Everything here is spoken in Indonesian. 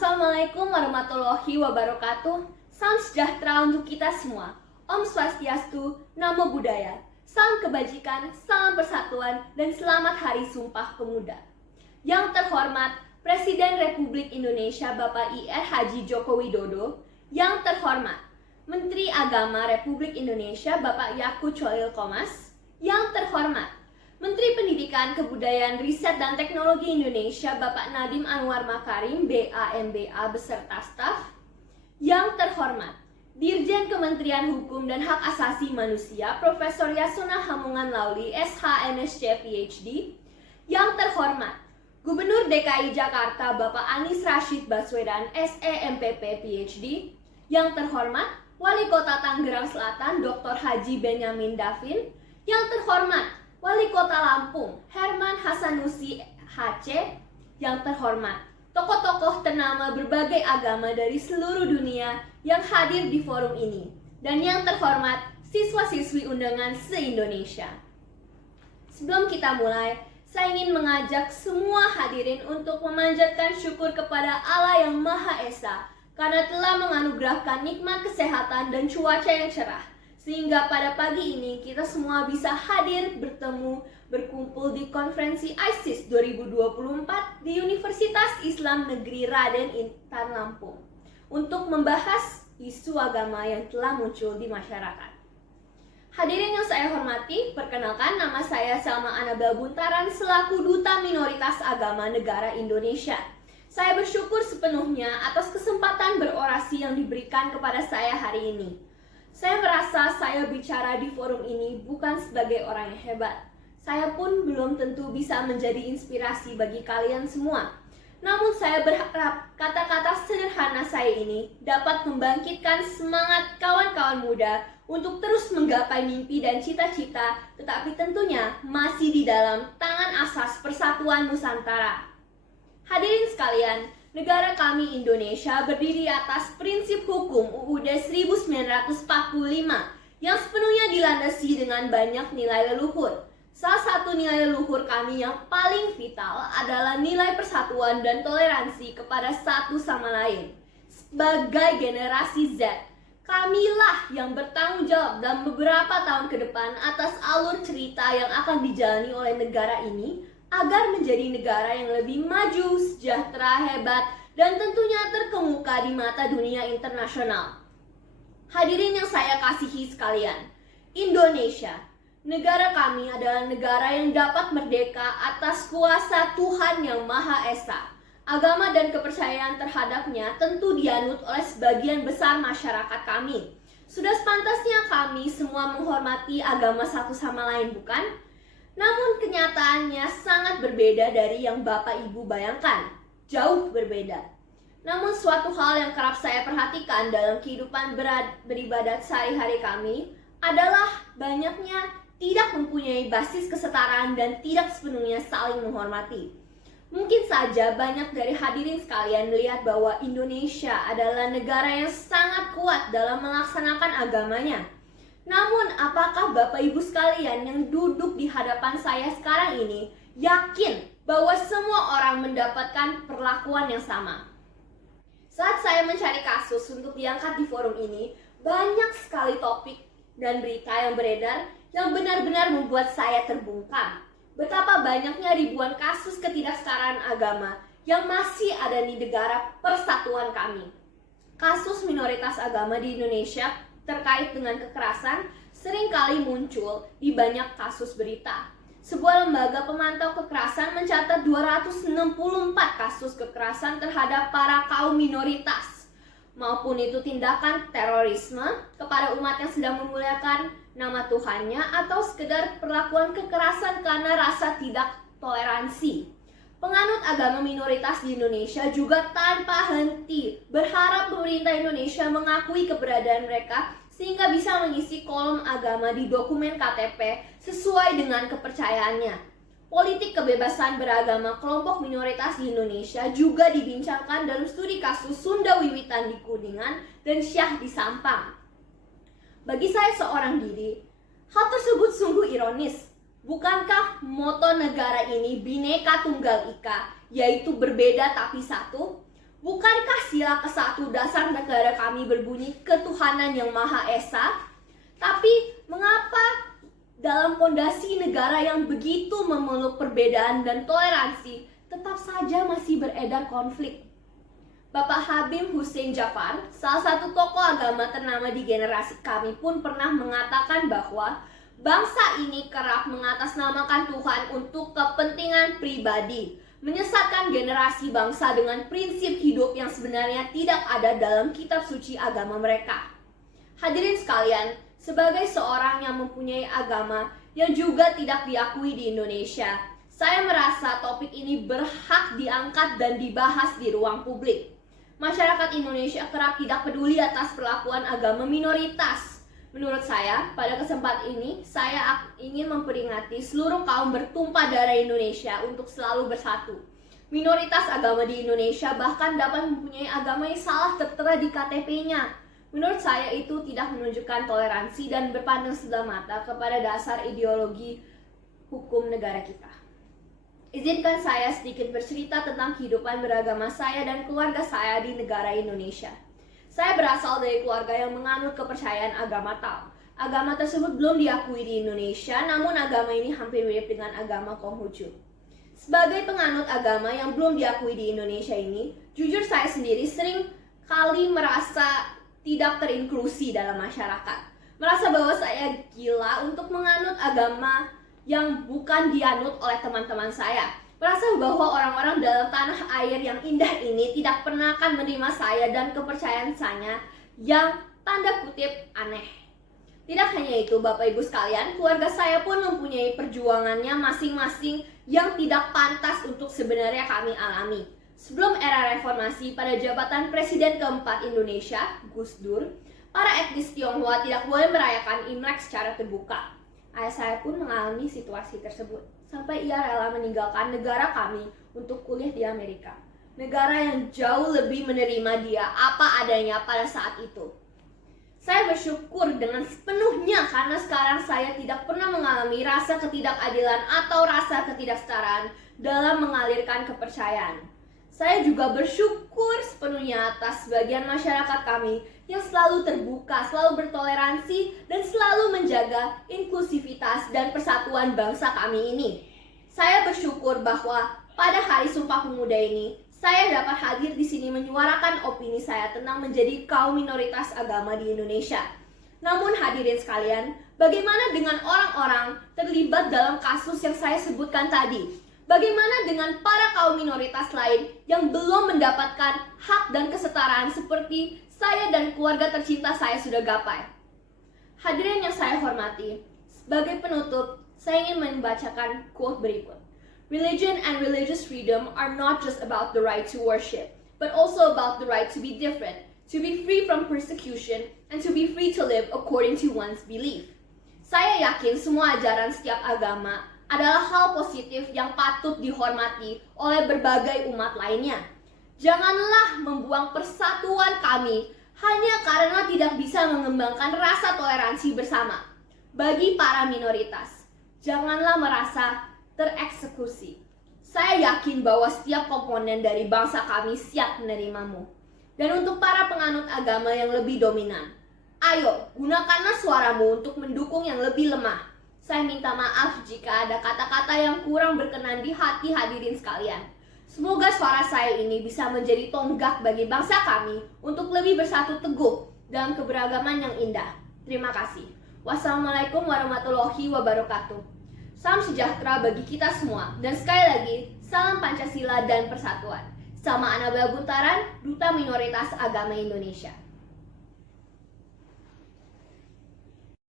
Assalamualaikum warahmatullahi wabarakatuh. Salam sejahtera untuk kita semua. Om Swastiastu, Namo Buddhaya. Salam kebajikan, salam persatuan, dan selamat Hari Sumpah Pemuda. Yang terhormat Presiden Republik Indonesia Bapak IR Haji Joko Widodo. Yang terhormat Menteri Agama Republik Indonesia Bapak Yakut Cholil Qomas. Yang terhormat Menteri Pendidikan, Kebudayaan, Riset, dan Teknologi Indonesia Bapak Nadiem Anwar Makarim, BA beserta staf. Yang terhormat Dirjen Kementerian Hukum dan Hak Asasi Manusia Profesor Yasona Hamungan Lauli, SH, MSc, PhD. Yang terhormat Gubernur DKI Jakarta Bapak Anies Rashid Baswedan, SE, MPP, PhD. Yang terhormat Wali Kota Tangerang Selatan Dr. Haji Benyamin Davin. Yang terhormat Wali Kota Lampung, Herman Hasanusi HC. Yang terhormat, tokoh-tokoh ternama berbagai agama dari seluruh dunia yang hadir di forum ini. Dan yang terhormat, siswa-siswi undangan se-Indonesia. Sebelum kita mulai, saya ingin mengajak semua hadirin untuk memanjatkan syukur kepada Allah yang Maha Esa karena telah menganugerahkan nikmat kesehatan dan cuaca yang cerah. Sehingga pada pagi ini kita semua bisa hadir, bertemu, berkumpul di konferensi ISIS 2024 di Universitas Islam Negeri Raden Intan Lampung untuk membahas isu agama yang telah muncul di masyarakat. Hadirin yang saya hormati, perkenalkan nama saya Salma Anabel Buntaran selaku Duta Minoritas Agama Negara Indonesia. Saya bersyukur sepenuhnya atas kesempatan berorasi yang diberikan kepada saya hari ini. Saya merasa saya bicara di forum ini bukan sebagai orang yang hebat. Saya pun belum tentu bisa menjadi inspirasi bagi kalian semua. Namun saya berharap kata-kata sederhana saya ini dapat membangkitkan semangat kawan-kawan muda untuk terus menggapai mimpi dan cita-cita, tetapi tentunya masih di dalam tangan asas Persatuan Nusantara. Hadirin sekalian, negara kami Indonesia berdiri atas prinsip hukum UUD 1945 yang sepenuhnya dilandasi dengan banyak nilai leluhur. Salah satu nilai leluhur kami yang paling vital adalah nilai persatuan dan toleransi kepada satu sama lain. Sebagai generasi Z, kamilah yang bertanggung jawab dalam beberapa tahun ke depan atas alur cerita yang akan dijalani oleh negara ini agar menjadi negara yang lebih maju, sejahtera, hebat, dan tentunya terkemuka di mata dunia internasional. Hadirin yang saya kasihi sekalian, Indonesia, negara kami adalah negara yang dapat merdeka atas kuasa Tuhan yang Maha Esa. Agama dan kepercayaan terhadapnya tentu dianut oleh sebagian besar masyarakat kami. Sudah sepantasnya kami semua menghormati agama satu sama lain, bukan? Namun kenyataannya sangat berbeda dari yang Bapak Ibu bayangkan. Jauh berbeda. Namun suatu hal yang kerap saya perhatikan dalam kehidupan beribadat sehari-hari kami adalah banyaknya tidak mempunyai basis kesetaraan dan tidak sepenuhnya saling menghormati. Mungkin saja banyak dari hadirin sekalian melihat bahwa Indonesia adalah negara yang sangat kuat dalam melaksanakan agamanya. Namun apakah Bapak Ibu sekalian yang duduk di hadapan saya sekarang ini yakin bahwa semua orang mendapatkan perlakuan yang sama? Saat saya mencari kasus untuk diangkat di forum ini, banyak sekali topik dan berita yang beredar yang benar-benar membuat saya terbungkam. Betapa banyaknya ribuan kasus ketidaksetaraan agama yang masih ada di negara persatuan kami. Kasus minoritas agama di Indonesia terkait dengan kekerasan seringkali muncul di banyak kasus berita. Sebuah lembaga pemantau kekerasan mencatat 264 kasus kekerasan terhadap para kaum minoritas, maupun itu tindakan terorisme kepada umat yang sedang memuliakan nama Tuhannya atau sekedar perlakuan kekerasan karena rasa tidak toleransi. Penganut agama minoritas di Indonesia juga tanpa henti berharap pemerintah Indonesia mengakui keberadaan mereka sehingga bisa mengisi kolom agama di dokumen KTP sesuai dengan kepercayaannya. Politik kebebasan beragama kelompok minoritas di Indonesia juga dibincangkan dalam studi kasus Sunda Wiwitan di Kuningan dan Syah di Sampang. Bagi saya seorang diri, hal tersebut sungguh ironis. Bukankah moto negara ini Bhinneka Tunggal Ika, yaitu berbeda tapi satu? Bukankah sila ke-1 dasar negara kami berbunyi ketuhanan yang Maha Esa? Tapi mengapa dalam pondasi negara yang begitu memeluk perbedaan dan toleransi tetap saja masih beredar konflik? Bapak Habib Hussein Jafar, salah satu tokoh agama ternama di generasi kami pun pernah mengatakan bahwa bangsa ini kerap mengatasnamakan Tuhan untuk kepentingan pribadi, menyesatkan generasi bangsa dengan prinsip hidup yang sebenarnya tidak ada dalam kitab suci agama mereka. Hadirin sekalian, sebagai seorang yang mempunyai agama yang juga tidak diakui di Indonesia, saya merasa topik ini berhak diangkat dan dibahas di ruang publik. Masyarakat Indonesia kerap tidak peduli atas perlakuan agama minoritas. Menurut saya, pada kesempatan ini, saya ingin memperingati seluruh kaum bertumpah darah Indonesia untuk selalu bersatu. Minoritas agama di Indonesia bahkan dapat mempunyai agama yang salah tertera di KTP-nya. Menurut saya itu tidak menunjukkan toleransi dan berpandang sebelah mata kepada dasar ideologi hukum negara kita. Izinkan saya sedikit bercerita tentang kehidupan beragama saya dan keluarga saya di negara Indonesia. Saya berasal dari keluarga yang menganut kepercayaan agama Tao. Agama tersebut belum diakui di Indonesia, namun agama ini hampir mirip dengan agama Konghucu. Sebagai penganut agama yang belum diakui di Indonesia ini, jujur saya sendiri sering kali merasa tidak terinklusi dalam masyarakat. Merasa bahwa saya gila untuk menganut agama yang bukan dianut oleh teman-teman saya. Merasa bahwa orang-orang dalam tanah air yang indah ini tidak pernah akan menerima saya dan kepercayaan saya yang tanda kutip aneh. Tidak hanya itu, Bapak Ibu sekalian, keluarga saya pun mempunyai perjuangannya masing-masing yang tidak pantas untuk sebenarnya kami alami. Sebelum era reformasi pada jabatan Presiden keempat Indonesia, Gus Dur, para etnis Tionghoa tidak boleh merayakan Imlek secara terbuka. Ayah saya pun mengalami situasi tersebut, sampai ia rela meninggalkan negara kami untuk kuliah di Amerika. Negara yang jauh lebih menerima dia apa adanya pada saat itu. Saya bersyukur dengan sepenuhnya karena sekarang saya tidak pernah mengalami rasa ketidakadilan atau rasa ketidaksetaraan dalam mengalirkan kepercayaan. Saya juga bersyukur sepenuhnya atas sebagian masyarakat kami yang selalu terbuka, selalu bertoleransi, dan selalu menjaga inklusivitas dan persatuan bangsa kami ini. Saya bersyukur bahwa pada Hari Sumpah Pemuda ini, saya dapat hadir di sini menyuarakan opini saya tentang menjadi kaum minoritas agama di Indonesia. Namun hadirin sekalian, bagaimana dengan orang-orang terlibat dalam kasus yang saya sebutkan tadi? Bagaimana dengan para kaum minoritas lain yang belum mendapatkan hak dan kesetaraan seperti saya dan keluarga tercinta saya sudah gapai? Hadirin yang saya hormati, sebagai penutup, saya ingin membacakan quote berikut. Religion and religious freedom are not just about the right to worship, but also about the right to be different, to be free from persecution, and to be free to live according to one's belief. Saya yakin semua ajaran setiap agama adalah hal positif yang patut dihormati oleh berbagai umat lainnya. Janganlah membuang persatuan kami hanya karena tidak bisa mengembangkan rasa toleransi bersama. Bagi para minoritas, janganlah merasa tereksekusi. Saya yakin bahwa setiap komponen dari bangsa kami siap menerimamu. Dan untuk para penganut agama yang lebih dominan, ayo gunakanlah suaramu untuk mendukung yang lebih lemah. Saya minta maaf jika ada kata-kata yang kurang berkenan di hati hadirin sekalian. Semoga suara saya ini bisa menjadi tonggak bagi bangsa kami untuk lebih bersatu teguh dalam keberagaman yang indah. Terima kasih. Wassalamualaikum warahmatullahi wabarakatuh. Salam sejahtera bagi kita semua. Dan sekali lagi, salam Pancasila dan persatuan. Sama Anabel Buntaran, Duta Minoritas Agama Indonesia.